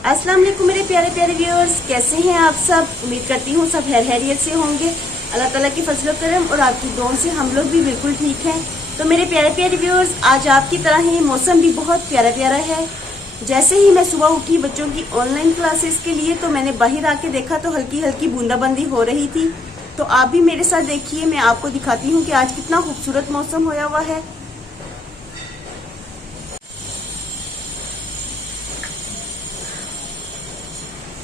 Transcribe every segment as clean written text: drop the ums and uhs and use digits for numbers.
अस्सलाम वालेकुम मेरे प्यारे प्यारे व्यूअर्स, कैसे हैं आप सब। उम्मीद करती हूँ सब हैरियत से होंगे। अल्लाह ताला की फजल करम और आपकी दुआओं से हम लोग भी बिल्कुल ठीक हैं। तो मेरे प्यारे प्यारे व्यूअर्स, आज आपकी तरह ही मौसम भी बहुत प्यारा प्यारा है। जैसे ही मैं सुबह उठी बच्चों की ऑनलाइन क्लासेस के लिए, तो मैंने बाहर आके देखा तो हल्की हल्की बूंदाबंदी हो रही थी। तो आप भी मेरे साथ देखिए, मैं आपको दिखाती हूँ कि आज कितना खूबसूरत मौसम होया हुआ है।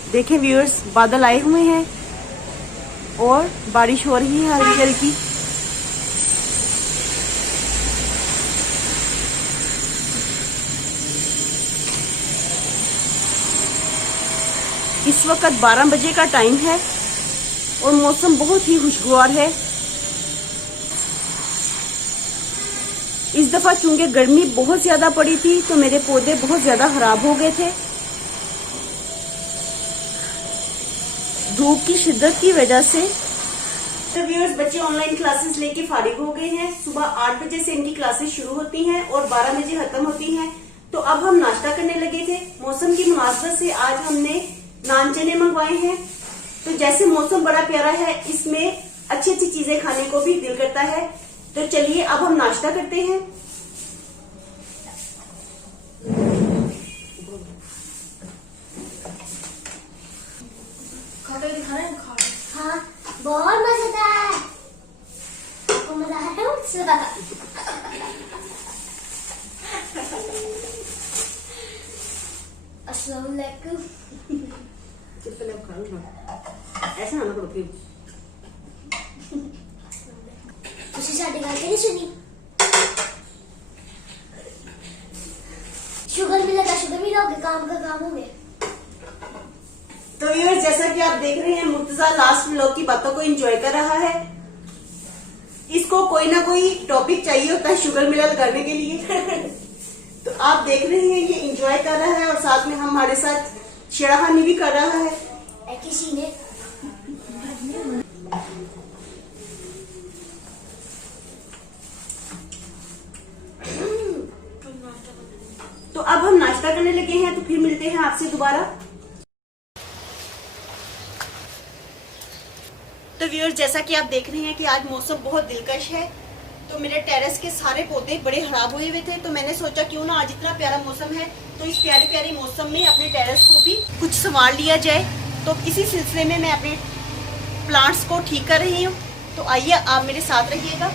देखें व्यूअर्स, बादल आए हुए हैं और बारिश हो रही है हल्की हल्की। इस वक्त 12 बजे का टाइम है और मौसम बहुत ही खुशगवार है। इस दफा चूंकि गर्मी बहुत ज्यादा पड़ी थी तो मेरे पौधे बहुत ज्यादा खराब हो गए थे। धूप की शिद्दत की वजह से। तो व्यूअर्स, बच्चे ऑनलाइन क्लासेस लेके फारिग हो गए हैं। सुबह 8 बजे से इनकी क्लासेस शुरू होती हैं और 12 बजे खत्म होती हैं। तो अब हम नाश्ता करने लगे थे। मौसम की मुनासबत से आज हमने नान चने मंगवाए हैं। तो जैसे मौसम बड़ा प्यारा है, इसमें अच्छी अच्छी चीजें खाने को भी दिल करता है। तो चलिए अब हम नाश्ता करते हैं। हाँ, बहुत मजेदार है। आपको मजा आ रहा है मुझसे? अस्सलाम वालेकुम। ऐसा ना करो फिर। तुसी साडी गल नहीं सुनी। शुगर मिलेगा, शुगर मिलोगे, काम का काम हो गया। तो व्यूअर्स, जैसा कि आप देख रहे हैं, मुर्तजा लास्ट व्लॉग की बातों को एंजॉय कर रहा है। इसको कोई ना कोई टॉपिक चाहिए होता है शुगर मिलल करने के लिए। तो आप देख रहे हैं, ये एंजॉय कर रहा है और साथ में हमारे साथ छेड़खानी भी कर रहा है। किसी ने तो अब हम नाश्ता करने लगे हैं, तो फिर मिलते हैं आपसे दोबारा। तो व्यूअर्स, जैसा कि आप देख रहे हैं कि आज मौसम बहुत दिलकश है। तो मेरे टेरेस के सारे पौधे बड़े खराब हुए हुए थे, तो मैंने सोचा क्यों ना आज इतना प्यारा मौसम है तो इस प्यारे प्यारे मौसम में अपने टेरेस को भी कुछ संवार लिया जाए। तो इसी सिलसिले में मैं अपने प्लांट्स को ठीक कर रही हूँ। तो आइए आप मेरे साथ रहिएगा।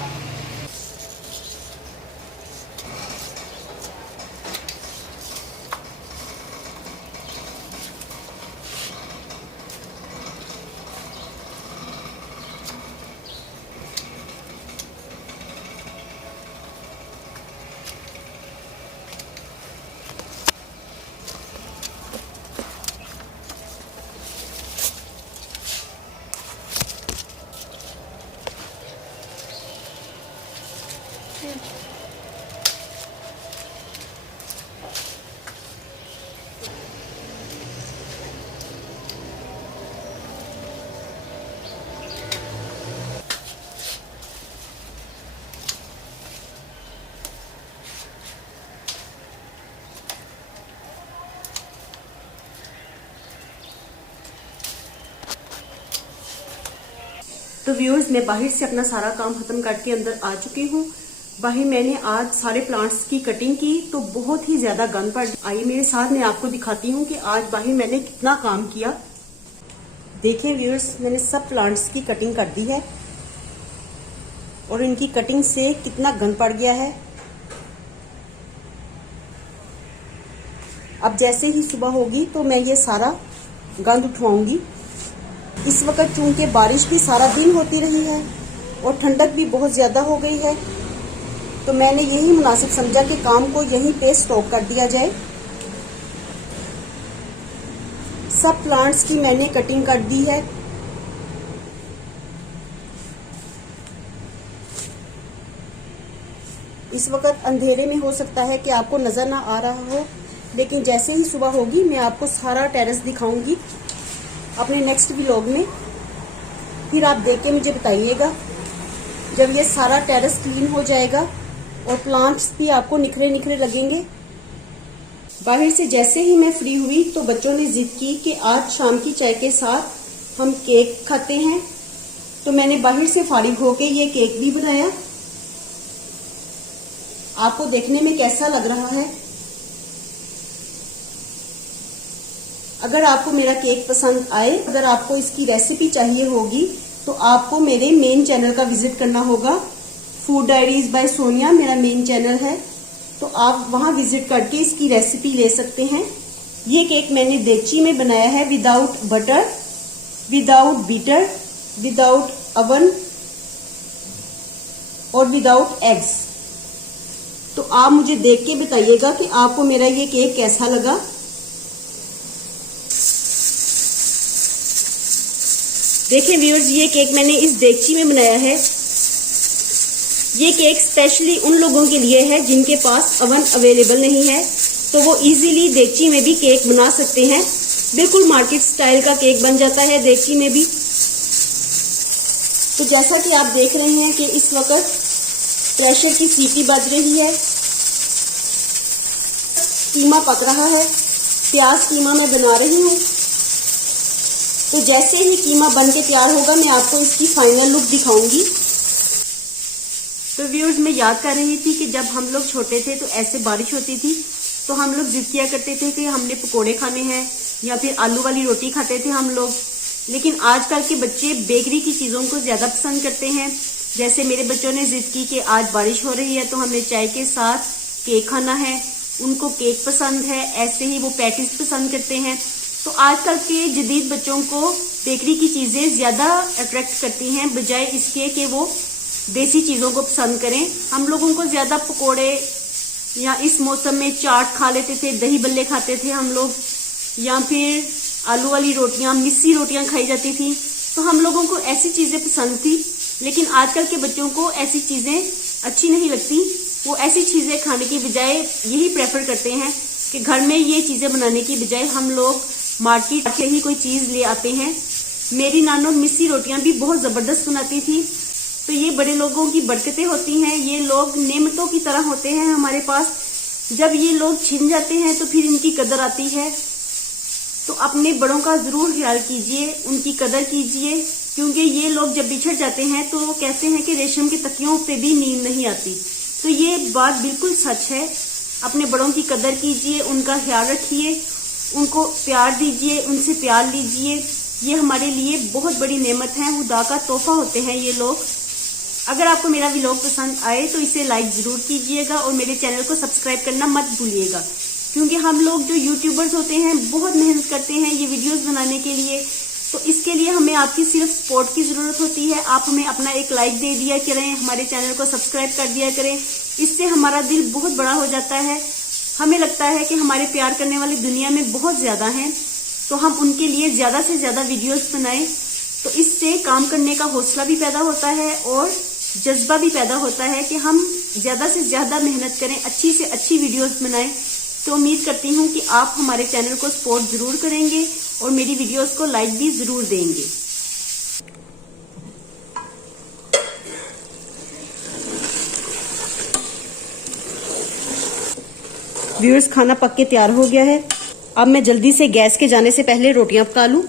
तो व्यूअर्स, मैं बाहर से अपना सारा काम खत्म करके अंदर आ चुकी हूँ। बाहर मैंने आज सारे प्लांट्स की कटिंग की तो बहुत ही ज्यादा गंद पड़। आइए मेरे साथ, मैं आपको दिखाती हूँ कि आज बाहर मैंने कितना काम किया। देखिए व्यूअर्स, मैंने सब प्लांट्स की कटिंग कर दी है और इनकी कटिंग से कितना गंद पड़ गया है। अब जैसे ही सुबह होगी तो मैं ये सारा गंद उठवाऊंगी। इस वक्त चूंकि बारिश भी सारा दिन होती रही है और ठंडक भी बहुत ज्यादा हो गई है, तो मैंने यही मुनासिब समझा कि काम को यहीं पे स्टॉप कर दिया जाए। सब प्लांट्स की मैंने कटिंग कर दी है। इस वक्त अंधेरे में हो सकता है कि आपको नजर ना आ रहा हो, लेकिन जैसे ही सुबह होगी मैं आपको सारा टेरेस दिखाऊंगी अपने नेक्स्ट व्लॉग में। फिर आप देख के मुझे बताइएगा जब ये सारा टेरेस क्लीन हो जाएगा और प्लांट्स भी आपको निखरे निखरे लगेंगे। बाहर से जैसे ही मैं फ्री हुई तो बच्चों ने जिद की कि आज शाम की चाय के साथ हम केक खाते हैं। तो मैंने बाहर से फारिग होके ये केक भी बनाया। आपको देखने में कैसा लग रहा है? अगर आपको मेरा केक पसंद आए, अगर आपको इसकी रेसिपी चाहिए होगी तो आपको मेरे मेन चैनल का विजिट करना होगा। फूड डायरीज बाय सोनिया मेरा मेन चैनल है, तो आप वहां विजिट करके इसकी रेसिपी ले सकते हैं। ये केक मैंने देगची में बनाया है, without butter, without beater, without oven और विदाउट एग्स। तो आप मुझे देख के बताइएगा कि आपको मेरा ये केक कैसा लगा। देखें व्यूअर्स, ये केक मैंने इस देगची में बनाया है। ये केक स्पेशली उन लोगों के लिए है जिनके पास अवन अवेलेबल नहीं है, तो वो इजीली देगची में भी केक बना सकते हैं। बिल्कुल मार्केट स्टाइल का केक बन जाता है देगची में भी। तो जैसा कि आप देख रहे हैं कि इस वक्त प्रेशर की सीटी बज रही है, कीमा पक रहा है, प्याज कीमा मैं बना रही हूँ। तो जैसे ही कीमा बन के तैयार होगा मैं आपको इसकी फाइनल लुक दिखाऊंगी। तो व्यूअर्स, मैं याद कर रही थी कि जब हम लोग छोटे थे तो ऐसे बारिश होती थी तो हम लोग जिद किया करते थे कि हमने पकोड़े खाने हैं या फिर आलू वाली रोटी खाते थे हम लोग। लेकिन आजकल के बच्चे बेकरी की चीजों को ज्यादा पसंद करते हैं। जैसे मेरे बच्चों ने जिद की कि आज बारिश हो रही है तो हमें चाय के साथ केक खाना है, उनको केक पसंद है। ऐसे ही वो पैटीज पसंद करते हैं। तो आजकल के जदीद बच्चों को बेकरी की चीजें ज्यादा अट्रैक्ट करती हैं, बजाय इसके कि वो देसी चीजों को पसंद करें। हम लोगों को ज्यादा पकोड़े या इस मौसम में चाट खा लेते थे, दही बल्ले खाते थे हम लोग, या फिर आलू वाली रोटियां, मिस्सी रोटियां खाई जाती थी। तो हम लोगों को ऐसी चीजें पसंद थी। लेकिन आजकल के बच्चों को ऐसी चीजें अच्छी नहीं लगती। वो ऐसी चीजें खाने की बजाय यही प्रेफर करते हैं कि घर में ये चीजें बनाने की बजाय हम लोग मार्केट से ही कोई चीज ले आते हैं। मेरी नानो मिस्सी रोटियां भी बहुत जबरदस्त बनाती थी। तो ये बड़े लोगों की बरकतें होती हैं। ये लोग नेमतों की तरह होते हैं हमारे पास। जब ये लोग छिन जाते हैं तो फिर इनकी कदर आती है। तो अपने बड़ों का जरूर ख्याल कीजिए, उनकी कदर कीजिए, क्योंकि ये लोग जब बिछड़ जाते हैं तो वो कहते हैं कि रेशम के तकियों पे भी नींद नहीं आती। तो ये बात बिल्कुल सच है। अपने बड़ों की कदर कीजिए, उनका ख्याल रखिए, उनको प्यार दीजिए, उनसे प्यार लीजिए। ये हमारे लिए बहुत बड़ी नेमत है, खुदा का तोहफा होते हैं ये लोग। अगर आपको मेरा व्लॉग पसंद आए तो इसे लाइक जरूर कीजिएगा और मेरे चैनल को सब्सक्राइब करना मत भूलिएगा, क्योंकि हम लोग जो यूट्यूबर्स होते हैं बहुत मेहनत करते हैं ये वीडियोस बनाने के लिए। तो इसके लिए हमें आपकी सिर्फ सपोर्ट की जरूरत होती है। आप हमें अपना एक लाइक दे दिया करें, हमारे चैनल को सब्सक्राइब कर दिया करें। इससे हमारा दिल बहुत बड़ा हो जाता है। हमें लगता है कि हमारे प्यार करने वाली दुनिया में बहुत ज्यादा हैं, तो हम उनके लिए ज्यादा से ज्यादा वीडियोस बनाएं। तो इससे काम करने का हौसला भी पैदा होता है और जज्बा भी पैदा होता है कि हम ज्यादा से ज्यादा मेहनत करें, अच्छी से अच्छी वीडियोस बनाएं। तो उम्मीद करती हूँ कि आप हमारे चैनल को सपोर्ट जरूर करेंगे और मेरी वीडियोस को लाइक भी जरूर देंगे। व्यूअर्स, खाना पक के तैयार हो गया है। अब मैं जल्दी से गैस के जाने से पहले रोटियां पका लूं।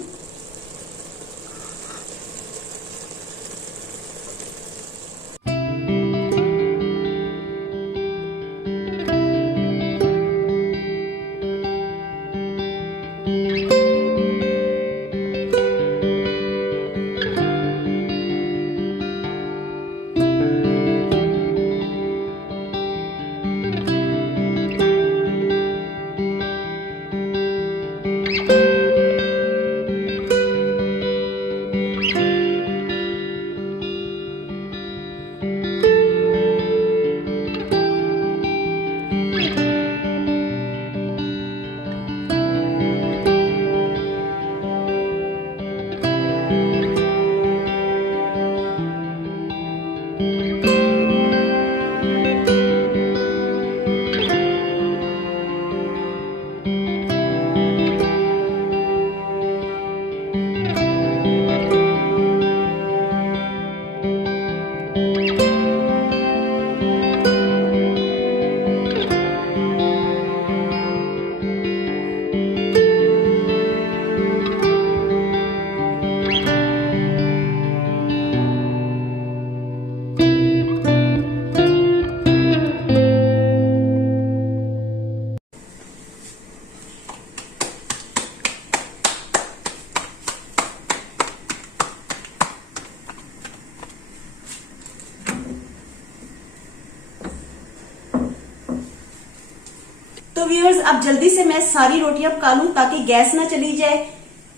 तो व्यूअर्स अब जल्दी से मैं सारी रोटियां पका लूं ताकि गैस ना चली जाए,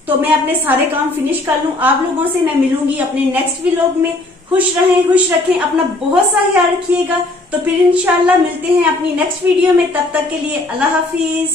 तो मैं अपने सारे काम फिनिश कर लूं। आप लोगों से मैं मिलूंगी अपने नेक्स्ट व्लॉग में। खुश रहें, खुश रखें, अपना बहुत सा ख्याल रखिएगा। तो फिर इंशाल्लाह मिलते हैं अपनी नेक्स्ट वीडियो में। तब तक के लिए अल्लाह हाफिज।